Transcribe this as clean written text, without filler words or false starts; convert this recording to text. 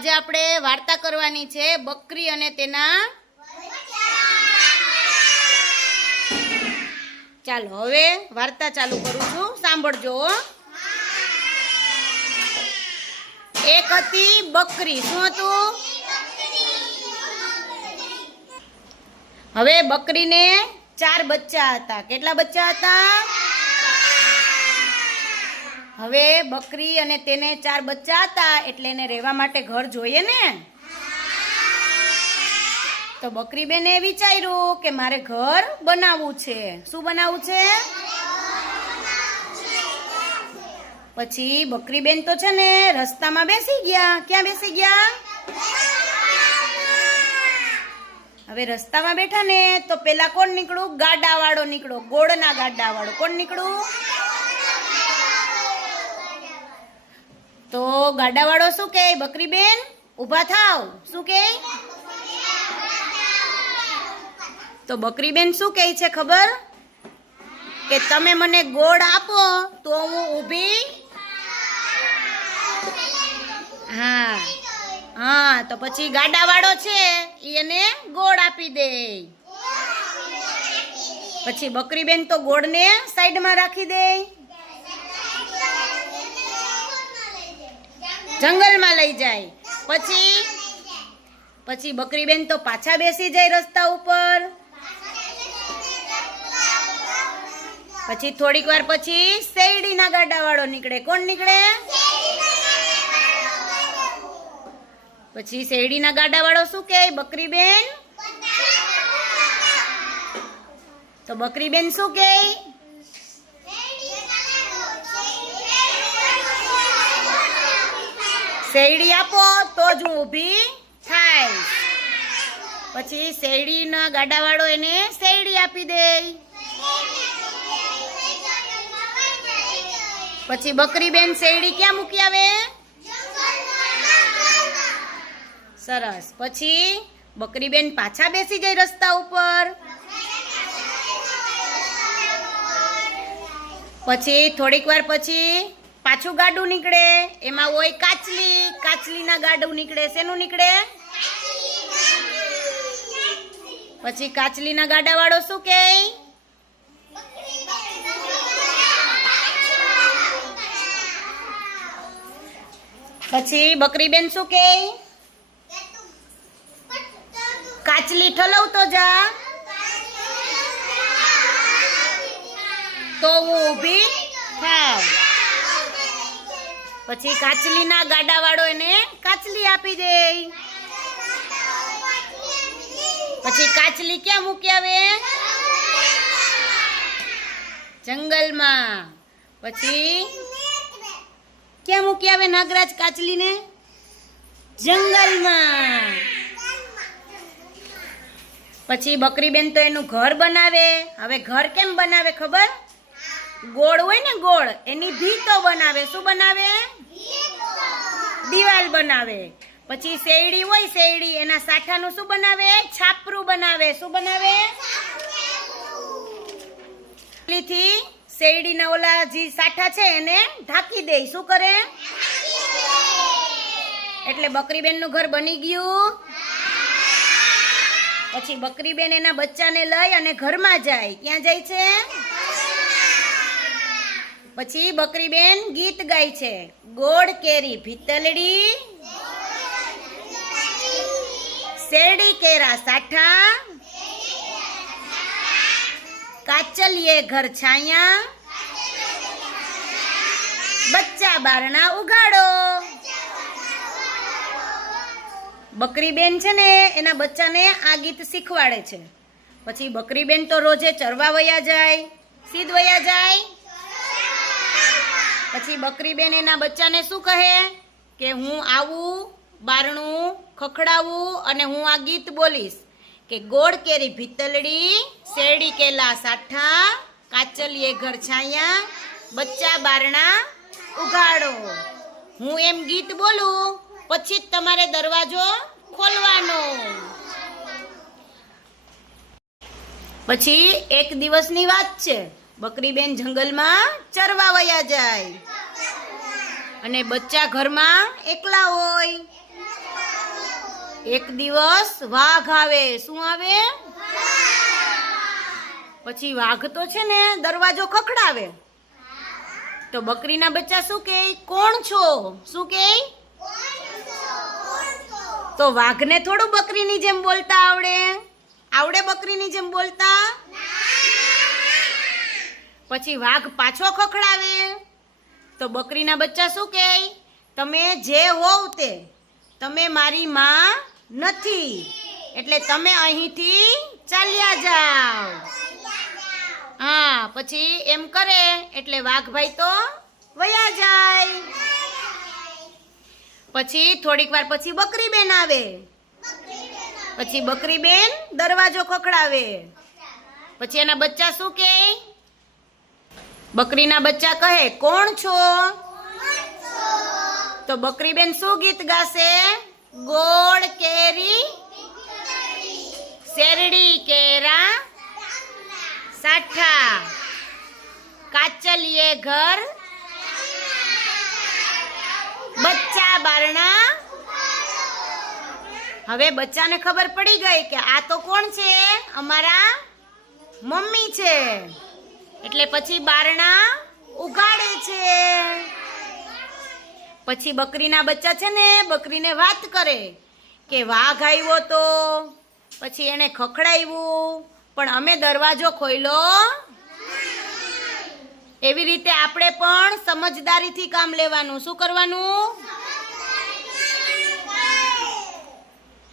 આજે આપણે વાર્તા કરવાની છે બકરી અને તેના ચાલો હવે વાર્તા ચાલુ કરું છું, સાંભળજો. એક હતી બકરી. શું હતું? હવે બકરીને 4 બચ્ચા હતા. કેટલા બચ્ચા હતા? હવે બકરી અને તેને 4 બચ્ચા હતા એટલે એને રહેવા માટે ઘર જોઈએ ને. તો બકરી બેને વિચાર્યું કે મારે ઘર બનાવવું છે. શું બનાવવું છે? પછી બકરી બેન તો છે ને રસ્તામાં બેસી ગયા. ક્યાં બેસી ગયા? હવે રસ્તામાં બેઠા ને તો પેલા કોણ નીકળ્યું? ગાડાવાળો નીકળ્યો. ગોળના ગાડાવાળો. કોણ નીકળ્યું? તો ગાડાવાળો શું કહે? બકરી બેન ઊભા થાવ. શું કહે? તો બકરી બેન શું કહે છે ખબર? કે તમે મને ગોળ આપો તો હું ઊભી. હા તો પછી ગાડાવાળો છે એને ગોળ આપી દે. પછી બકરી બેન તો ગોળને સાઈડમાં રાખી દે. જંગલમાં લઈ જાય. પછી બકરી બેન તો પાછા બેસી જાય રસ્તા ઉપર. પછી થોડીક વાર પછી શેરડીના ગાડાવાળો નીકળે. કોણ નીકળે? પછી શેરડીના ગાડાવાળો શું કહે? બકરી બેન. તો બકરી બેન શું કહે? શેરડી આપો તો જ હું ઊભી થાય. પછી શેરડીના ગાડાવાળો એને શેરડી આપી દે. પછી બકરી બેન શેરડી ક્યાં મૂકી આવે? સરસ. પછી બકરી બેન પાછા બેસી જાય રસ્તા ઉપર. પછી થોડીક વાર પછી પાછું ગાડું નીકળે. એમાં હોય કાચલીના ગાડું નીકળે. શેનું નીકળે? પછી કાચલીના ગાડાવાળો શું કહે? પછી બકરી બેન શું કહે? કાચલી ઠલવતો જા તો હું ઊભી થાવ. પછી કાચલીના ગાડાવાળો એને કાચલી આપી દે. પછી કાચલી ક્યાં મૂકી આવે? જંગલમાં. પછી ક્યાં મૂકી આવે નાગરાજ કાચલીને? જંગલમાં. પછી બકરી બેન તો એનું ઘર બનાવે. હવે ઘર કેમ બનાવે ખબર? ગોળ હોય ને ગોળ, એની ભીતો બનાવે. શું બનાવે? દિવાલ બનાવે. પછી શેરડી હોય શેરડી, એના સાઠાનું શું બનાવે? છાપરું બનાવે. શું બનાવે? થી શેરડીના ઓલા જે સાઠા છે એને ઢાંકી દે. શું કરે? એટલે બકરી બેનનું ઘર બની ગયું. પછી બકરી બેન એના બચ્ચાને લઈ અને ઘરમાં જાય. ક્યાં જાય છે? પછી બકરી બેન ગીત ગાય છે. ગોળ કેરી ભીતલડી, શેરડી કેરા સાઠા, કાચલીએ ઘર છાયા, બચ્ચા બારણા ઉગાડો. બકરી બેન છે ને એના બચ્ચાને આ ગીત શીખવાડે છે. પછી બકરી બેન તો રોજે ચરવા વયા જાય. સીધ વયા જાય. પછી બકરી બેન એના બચ્ચાને શું કહે? કે હું આવું બારણું ખખડાવું અને હું આ ગીત બોલીશ કે ગોળ કેરી ભીતલડી, શેરડી કેલા સાઠા, કાચલીએ ઘર છાયા, બચ્ચા બારણા ઉગાડો. હું એમ ગીત બોલું પછી જ તમારે દરવાજો ખોલવાનો. પછી એક દિવસની વાત છે. બકરી બેન જંગલમાં ચરવા વયા જાય અને બચ્ચા ઘરમાં એકલા હોય. એક દિવસ વાઘ આવે. શું આવે? પછી વાઘ તો છે ને દરવાજો ખખડાવે. તો બકરીના બચ્ચા શું કહે? કોણ છો? શું કહે? તો વાઘને થોડું બકરીની જેમ બોલતા આવડે? આવડે બકરીની જેમ બોલતા? પછી વાઘ પાછો ખખડાવે. તો બકરીના બચ્ચા શું કહે? તમે જે હોવ તે, તમે મારી માં નથી, એટલે તમે અહીંથી ચાલ્યા જાઓ. હા, પછી એમ કરે એટલે વાઘભાઈ તો વયા જાય. પછી થોડીક વાર પછી બકરી બેન આવે. પછી બકરી બેન દરવાજો ખખડાવે. પછી એના બચ્ચા શું કહે? બકરીના બચ્ચા કહે કોણ છો? તો બકરી બેન શું ગીત ગાશે? ગોળ કેરી શેરડી કેરા સાઠા, કાચલીએ ઘર બચ્ચા બારણા. હવે બચ્ચાને ખબર પડી ગઈ કે આ તો કોણ છે? અમારા મમ્મી છે. એટલે પછી બારણા ઉગાડે છે. પછી બકરીના બચ્ચા છે ને બકરીને વાત કરે કે વાઘ આવ્યો તો, પછી એને ખખડાવ્યું, પણ અમે દરવાજો ખોલ્યો. એવી રીતે આપણે પણ સમજદારીથી કામ લેવાનું. શું કરવાનું?